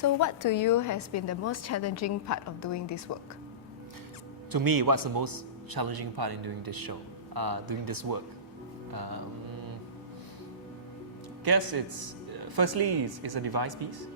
So what to you has been the most challenging part of doing this work? To me, what's the most challenging part in doing this show, doing this work? Guess it's firstly it's a device piece.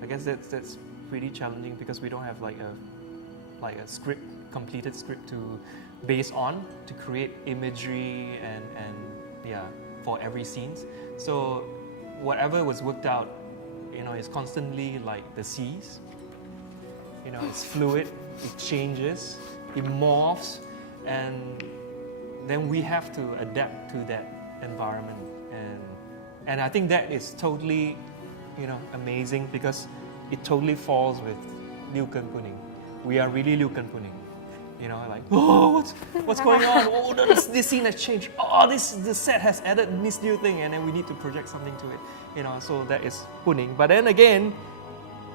I guess that's pretty challenging because we don't have like a script, completed script to base on to create imagery and yeah, for every scene. So whatever was worked out, is constantly like the seas. It's fluid, it changes, it morphs, and then we have to adapt to that environment. And I think that is totally, amazing because it totally falls with六根不宁. We are really六根不宁. Like, oh, what's going on? Oh, this scene has changed. Oh, the set has added this new thing, and then we need to project something to it. So that is puning. But then again,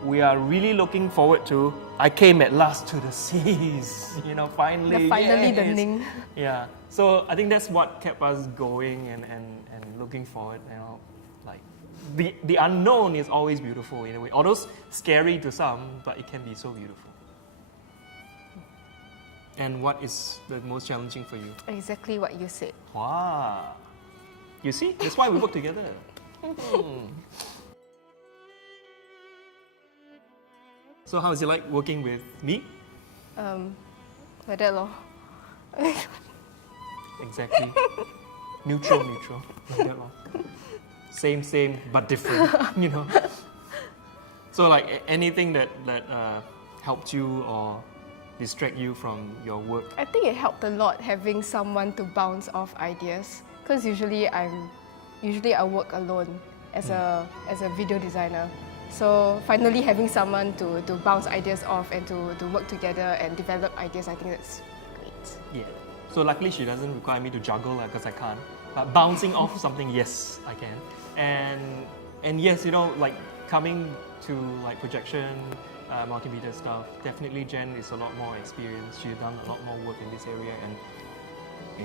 we are really looking forward to. I came at last to the seas. Finally. Finally, yes. the Ning. Yeah. So I think that's what kept us going and looking forward. Like the unknown is always beautiful in a way. Although scary to some, but it can be so beautiful. And what is the most challenging for you? Exactly what you said. Wow. You see? That's why we work together. So how is it like working with me? Like that lor. Exactly. Neutral. Like that lor. Same, but different, So like anything that helped you or distract you from your work? I think it helped a lot having someone to bounce off ideas, because usually I work alone as a video designer. So finally having someone to bounce ideas off and to work together and develop ideas, I think that's great. Yeah. So luckily she doesn't require me to juggle because I can't. But bouncing off something, yes, I can. And yes, like coming to like projection, multimedia stuff, definitely Jen is a lot more experienced. She's done a lot more work in this area and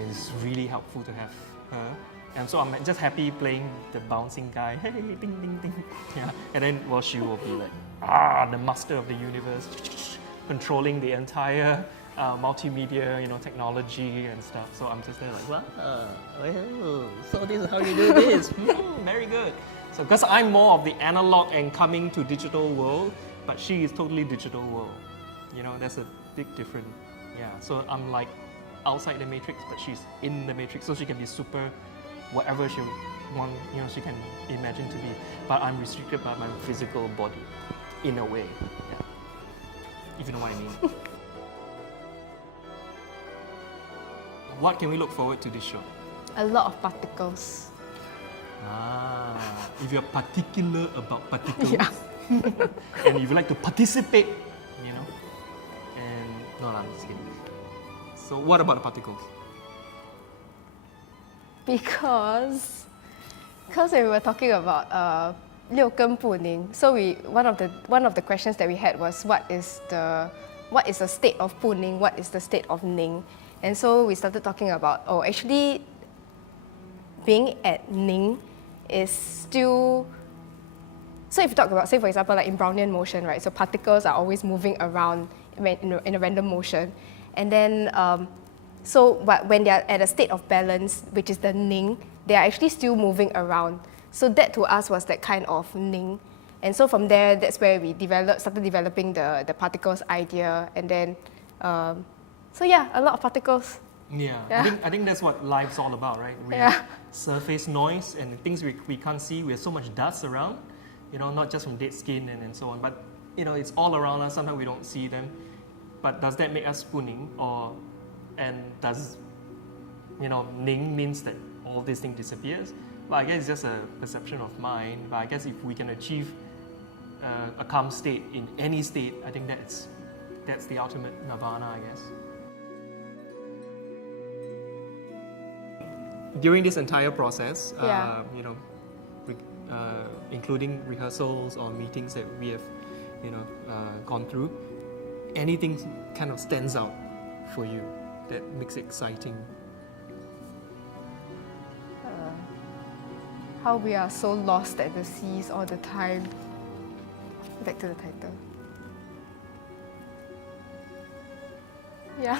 it's really helpful to have her. And so I'm just happy playing the bouncing guy, hey, ding, ding, ding. Yeah. And then, she will be like, the master of the universe, controlling the entire multimedia, technology and stuff. So I'm just there like, well, so this is how you do this. Very good. So because I'm more of the analog and coming to digital world, but she is totally digital world. That's a big difference. Yeah. So I'm like outside the matrix, but she's in the matrix, so she can be super whatever she want, she can imagine to be. But I'm restricted by my physical body, in a way. Yeah. If you know what I mean. What can we look forward to this show? A lot of particles. If you're particular about particles, Yeah. and if you like to participate, and no, I'm just kidding. So what about the particles? Because when we were talking about 六根不宁, so one of the questions that we had was what is the state of 不宁, what is the state of Ning, and so we started talking about actually being at Ning is still. So if you talk about, say for example, like in Brownian motion, right? So particles are always moving around in a random motion, and then but when they are at a state of balance, which is the Ning, they are actually still moving around. So that to us was that kind of Ning, and so from there, that's where we started developing the particles idea, and then so yeah, a lot of particles. Yeah. I think that's what life's all about, right? We have surface noise and things we can't see. We have so much dust around. Not just from dead skin and so on, but it's all around us. Sometimes we don't see them. But does that make us puning, and does Ning means that all this thing disappears? But I guess it's just a perception of mine. But I guess if we can achieve a calm state in any state, I think that's the ultimate nirvana, I guess. During this entire process, including rehearsals or meetings that we have, gone through, anything kind of stands out for you that makes it exciting? How we are so lost at the seas all the time. back to the title. Yeah.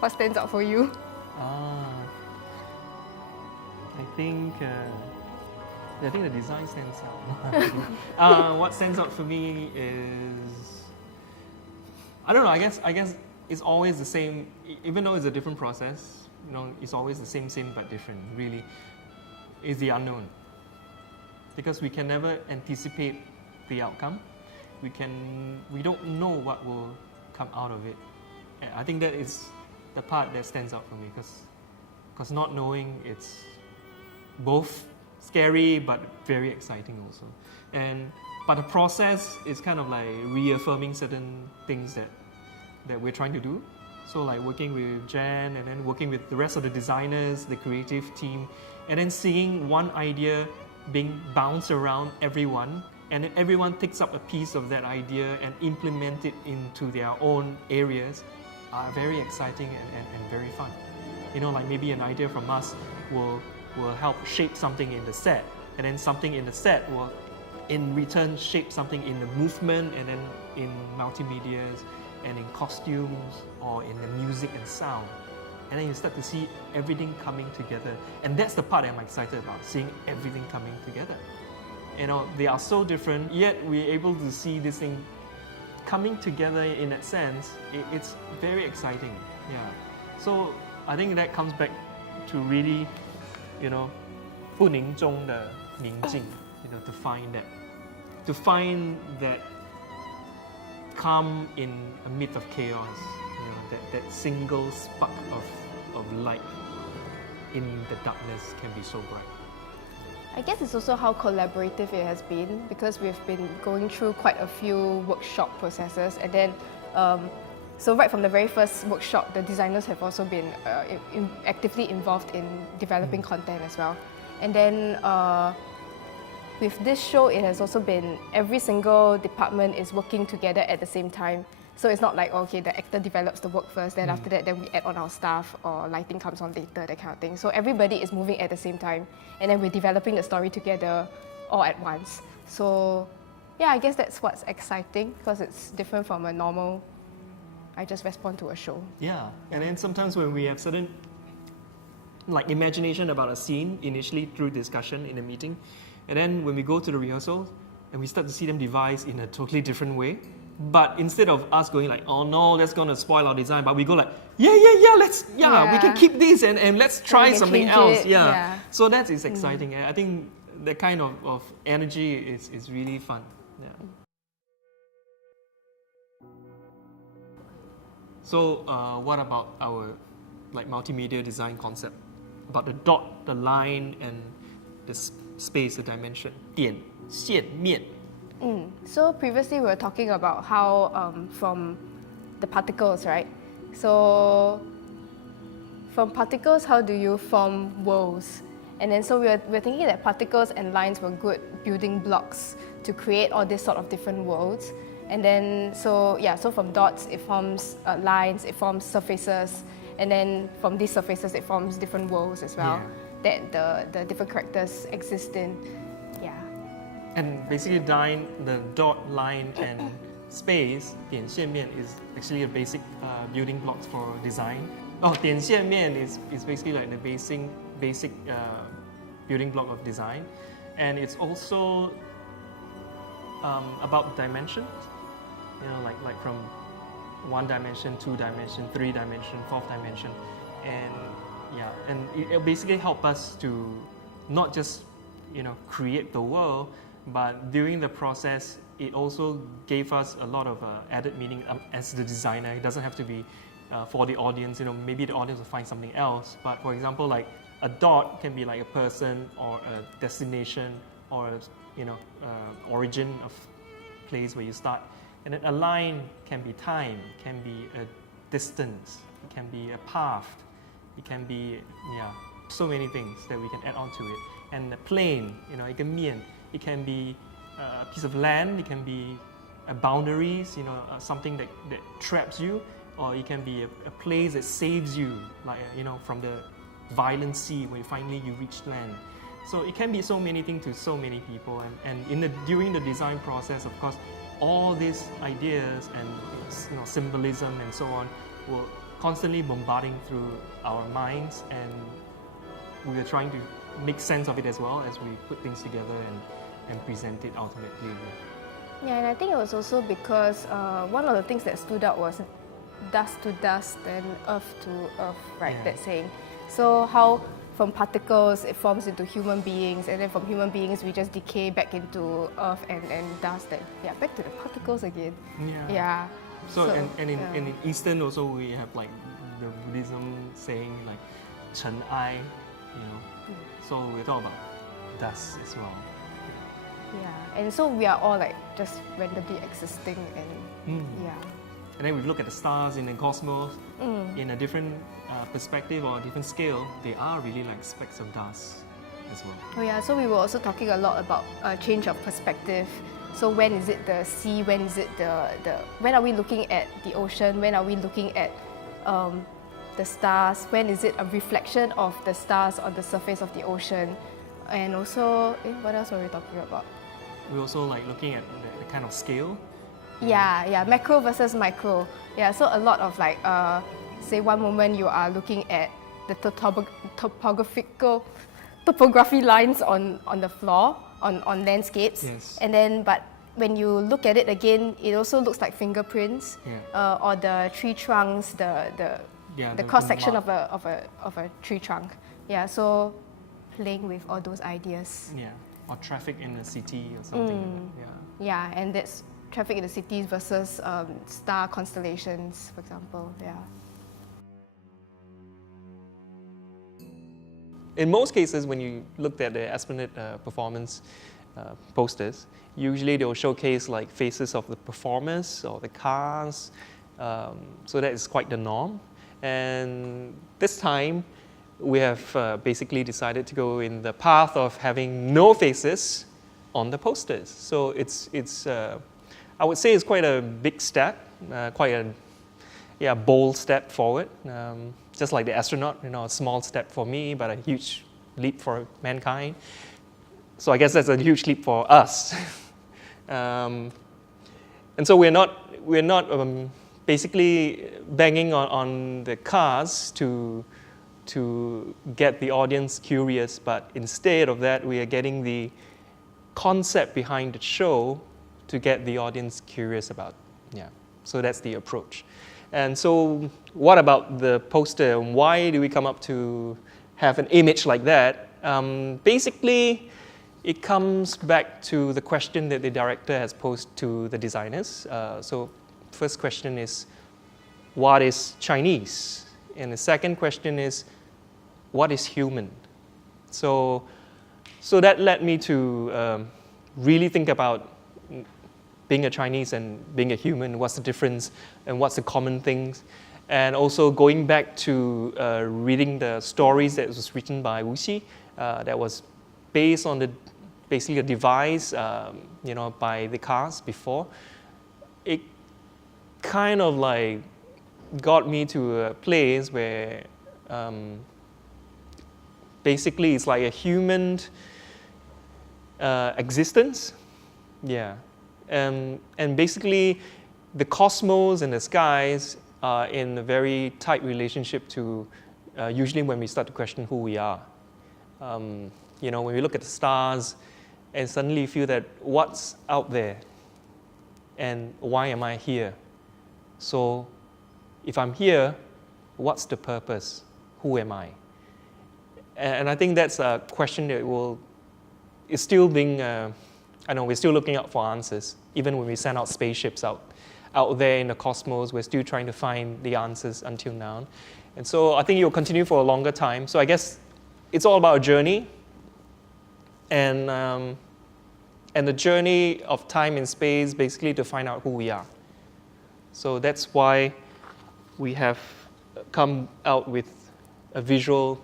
What stands out for you? I think the design stands out. What stands out for me is, I don't know. I guess it's always the same, even though it's a different process. It's always the same but different. Really, is the unknown. Because we can never anticipate the outcome. We don't know what will come out of it. And I think that is the part that stands out for me, because not knowing, it's both scary but very exciting also. But the process is kind of like reaffirming certain things that we're trying to do. So like working with Jen, and then working with the rest of the designers, the creative team, and then seeing one idea being bounced around everyone, and then everyone takes up a piece of that idea and implement it into their own areas, are very exciting and very fun. Like maybe an idea from us will help shape something in the set, and then something in the set will in return shape something in the movement, and then in multimedias, and in costumes, or in the music and sound. And then you start to see everything coming together. And that's the part I'm excited about, seeing everything coming together. They are so different, yet we're able to see this thing coming together in that sense. It's very exciting, yeah. So I think that comes back to really, 不宁中的宁静, to find that calm in a midst of chaos, that single spark of light in the darkness can be so bright. I guess it's also how collaborative it has been, because we've been going through quite a few workshop processes, and then so right from the very first workshop, the designers have also been actively involved in developing content as well. And then with this show, it has also been every single department is working together at the same time. So it's not like, okay, the actor develops the work first, then after that, then we add on our staff, or lighting comes on later, that kind of thing. So everybody is moving at the same time, and then we're developing the story together all at once. So yeah, I guess that's what's exciting, because it's different from a normal, I just respond to a show. Yeah, and then sometimes when we have certain imagination about a scene initially through discussion in a meeting, and then when we go to the rehearsal and we start to see them devised in a totally different way, but instead of us going like, oh no, that's going to spoil our design, but we go like, yeah, we can keep this and let's try something else. Yeah. So that is exciting. I think that kind of energy is really fun. Yeah. So what about our multimedia design concept? About the dot, the line, and the space, the dimension. 点, 线, 面. So previously we were talking about how from the particles, right? So from particles, how do you form worlds? And then so we're thinking that particles and lines were good building blocks to create all these sort of different worlds. And then so from dots it forms lines, it forms surfaces, and then from these surfaces it forms different worlds as well that the different characters exist in. Yeah. And basically the dot, line, and space, 点线面, is actually a basic building blocks for design. 点线面 is basically like the basic building block of design, and it's also about dimensions. Like from 1 dimension, 2 dimension, 3 dimension, 4th dimension, and it'll basically help us to not just create the world, but during the process it also gave us a lot of added meaning as the designer. It doesn't have to be for the audience. Maybe the audience will find something else. But for example, like a dot can be like a person or a destination or origin of place where you start. And then a line can be time, can be a distance, it can be a path, it can be so many things that we can add on to it. And a plane, 一个面, it can be a piece of land, it can be boundaries, something that traps you, or it can be a place that saves you, like from the violent sea when finally you reach land. So it can be so many things to so many people, and during the design process, of course, all these ideas and symbolism and so on will constantly bombarding through our minds, and we are trying to make sense of it as well as we put things together and present it ultimately. Yeah, and I think it was also because one of the things that stood out was dust to dust and earth to earth, right? Yeah. That saying. So how from particles it forms into human beings, and then from human beings we just decay back into earth and dust, and back to the particles again. Yeah. So in Eastern also we have like the Buddhism saying like Chen Ai, So we talk about dust as well. Yeah, and so we are all like just randomly existing, and And then we look at the stars in the cosmos in a different perspective or a different scale. They are really like specks of dust as well. Oh yeah, so we were also talking a lot about change of perspective. So when is it the sea? When is it when are we looking at the ocean? When are we looking at the stars? When is it a reflection of the stars on the surface of the ocean? And also, what else were we talking about? We're also like looking at the kind of scale. Yeah, macro versus micro. Yeah, so a lot of like, say one moment you are looking at the topography lines on the floor, on landscapes. Yes. And then, but when you look at it again, it also looks like fingerprints, or the tree trunks, the cross section of a tree trunk. Yeah, so playing with all those ideas. Yeah, or traffic in the city or something. Yeah, and that's traffic in the cities versus star constellations, for example. Yeah. In most cases, when you looked at the Esplanade performance posters, usually they will showcase like faces of the performers or the cars. So that is quite the norm. And this time, we have basically decided to go in the path of having no faces on the posters. So it's I would say it's quite a big step, quite a bold step forward. Just like the astronaut, a small step for me, but a huge leap for mankind. So I guess that's a huge leap for us. And so we're not basically banging on the cars to get the audience curious, but instead of that, we are getting the concept behind the show to get the audience curious about. So that's the approach. And so what about the poster? Why do we come up to have an image like that? Basically, it comes back to the question that the director has posed to the designers. So first question is, what is Chinese? And the second question is, what is human? So that led me to really think about being a Chinese and being a human, what's the difference and what's the common things. And also going back to reading the stories that was written by Wuxi, that was based on basically a device by the cars before. It kind of like got me to a place where basically it's like a human existence. And basically the cosmos and the skies are in a very tight relationship to usually when we start to question who we are. When we look at the stars and suddenly feel that what's out there and why am I here? So if I'm here, what's the purpose? Who am I? And I think that's a question that is still being, we're still looking out for answers. Even when we send out spaceships out there in the cosmos, we're still trying to find the answers until now. And so I think it will continue for a longer time. So I guess it's all about a journey. And the journey of time and space basically to find out who we are. So that's why we have come out with a visual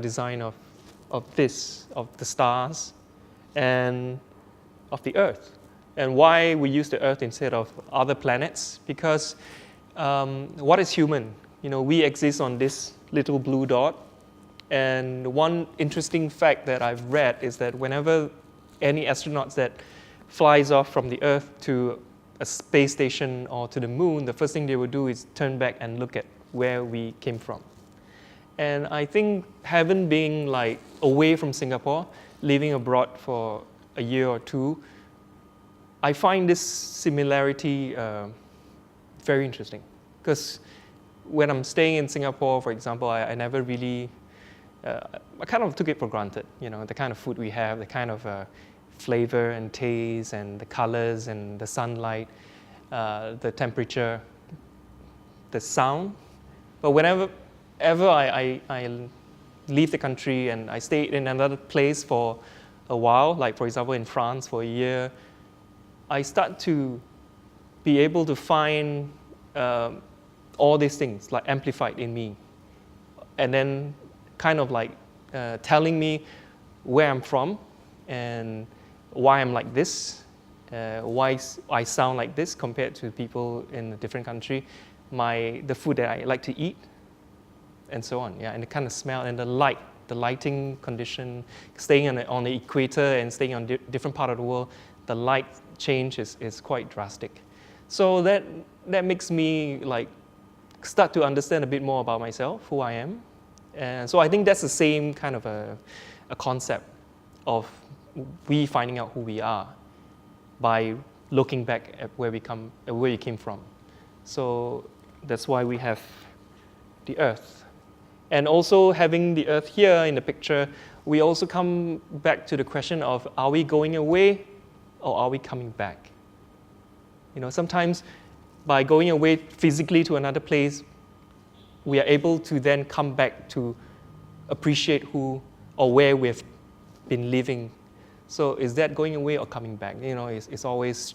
design of the stars and of the Earth. And why we use the Earth instead of other planets? Because what is human? We exist on this little blue dot, And one interesting fact that I've read is that whenever any astronauts that flies off from the Earth to a space station or to the moon, the first thing they will do is turn back and look at where we came from. And I think having been like away from Singapore, living abroad for a year or two, I find this similarity very interesting. Because when I'm staying in Singapore, for example, I never really, I kind of took it for granted, you know, the kind of food we have, the kind of flavor and taste and the colors and the sunlight, the temperature, the sound. But whenever I leave the country and I stay in another place for a while, like for example in France for a year, I start to be able to find all these things like amplified in me, and then kind of like telling me where I'm from and why I'm like this, why I sound like this compared to people in a different country, the food that I like to eat, and so on. Yeah, and the kind of smell and the light, the lighting condition, staying on the equator and staying on different part of the world, the light change is quite drastic. So that makes me like start to understand a bit more about myself, who I am. And so I think that's the same kind of a concept of we finding out who we are by looking back at where we came from. So that's why we have the Earth. And also having the Earth here in the picture, we also come back to the question of, are we going away or are we coming back? You know, sometimes by going away physically to another place, we are able to then come back to appreciate who or where we've been living. So is that going away or coming back? You know, it's always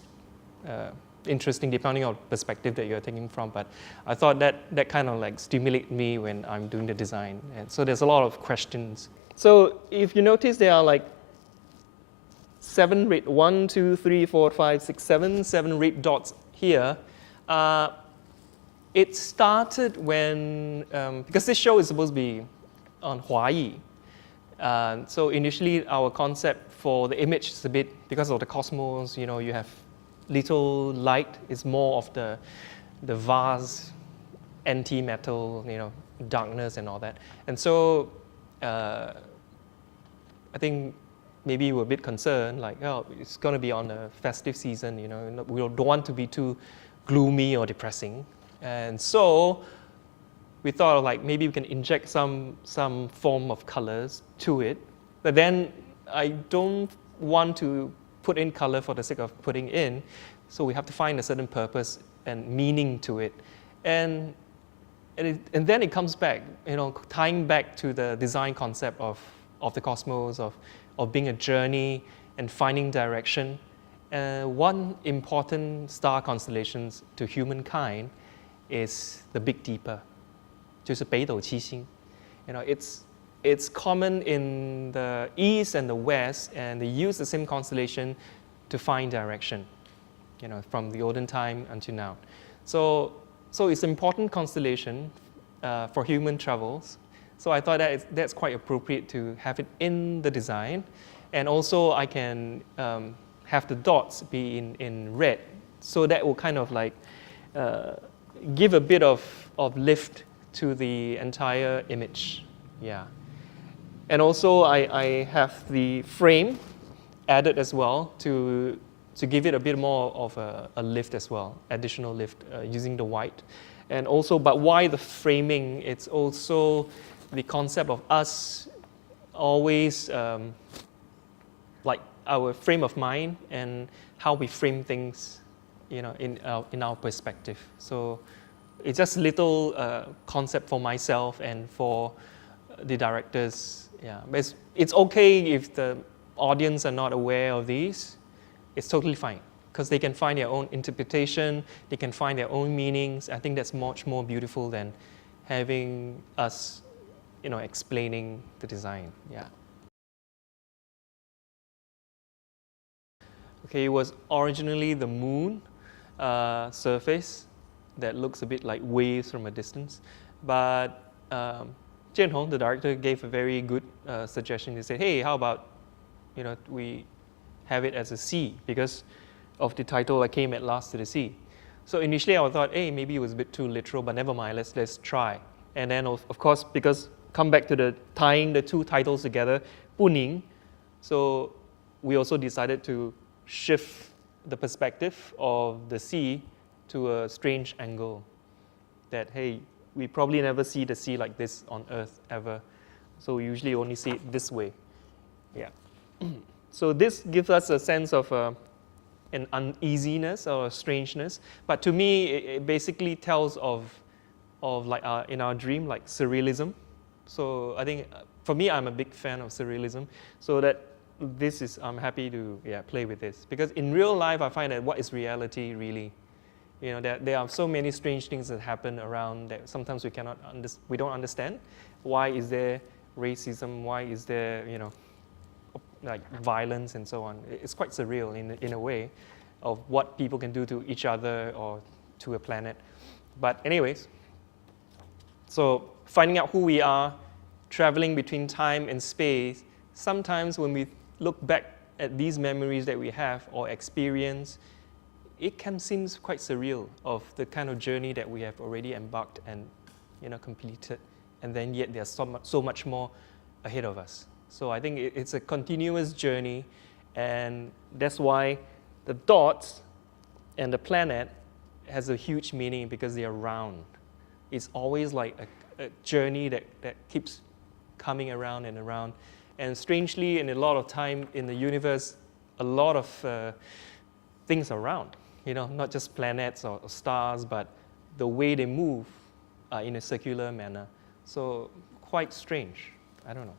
interesting depending on perspective that you're taking from, but I thought that kind of like stimulated me when I'm doing the design. And so there's a lot of questions. So if you notice, there are like 7 red dots here. It started when, because this show is supposed to be on Huayi. So initially our concept for the image is a bit, because of the cosmos, you know, you have little light, is more of the vast anti-metal, you know, darkness and all that. And so I think maybe we're a bit concerned, like, oh, it's going to be on a festive season, you know, we don't want to be too gloomy or depressing. And so we thought of like maybe we can inject some form of colors to it. But then I don't want to put in color for the sake of putting in, so we have to find a certain purpose and meaning to it. And then it comes back, you know, tying back to the design concept of the cosmos, of being a journey and finding direction. One important star constellation to humankind is the Big Dipper, 就是北斗七星. You know, it's common in the east and the west, and they use the same constellation to find direction, you know, from the olden time until now. So it's an important constellation for human travels. So I thought that's quite appropriate to have it in the design. And also I can have the dots be in red. So that will kind of like give a bit of lift to the entire image. Yeah. And also I have the frame added as well to give it a bit more of a lift as well, additional lift using the white. And also, but why the framing? It's also the concept of us always like our frame of mind and how we frame things, you know, in our perspective. So it's just a little concept for myself and for the directors. Yeah, but it's okay if the audience are not aware of these. It's totally fine, because they can find their own interpretation, they can find their own meanings. I think that's much more beautiful than having us, you know, explaining the design. Yeah. Okay, it was originally the moon surface that looks a bit like waves from a distance, but Jianhong, the director, gave a very good suggestion. He said, hey, how about, we have it as a sea, because of the title, I Came at Last to the Sea. So initially I thought, hey, maybe it was a bit too literal, but never mind, let's try. And then of course, because come back to the tying the two titles together, Puning, so we also decided to shift the perspective of the sea to a strange angle. That, hey, we probably never see the sea like this on Earth ever. So we usually only see it this way. Yeah. So this gives us a sense of an uneasiness or a strangeness. But to me, it basically tells of like in our dream, like surrealism. So I think for me, I'm a big fan of surrealism. So that I'm happy to play with this. Because in real life, I find that what is reality really? There are so many strange things that happen around that sometimes we don't understand. Why is there racism? Why is there, like violence and so on? It's quite surreal in a way of what people can do to each other or to a planet. But anyways, so finding out who we are, traveling between time and space, sometimes when we look back at these memories that we have or experience, it can seem quite surreal of the kind of journey that we have already embarked and completed, and then yet there's so much more ahead of us. So I think it's a continuous journey, and that's why the dots and the planet has a huge meaning, because they are round. It's always like a journey that keeps coming around and around. And strangely, in a lot of time in the universe, a lot of things are round. Not just planets or stars, but the way they move in a circular manner. So quite strange. I don't know.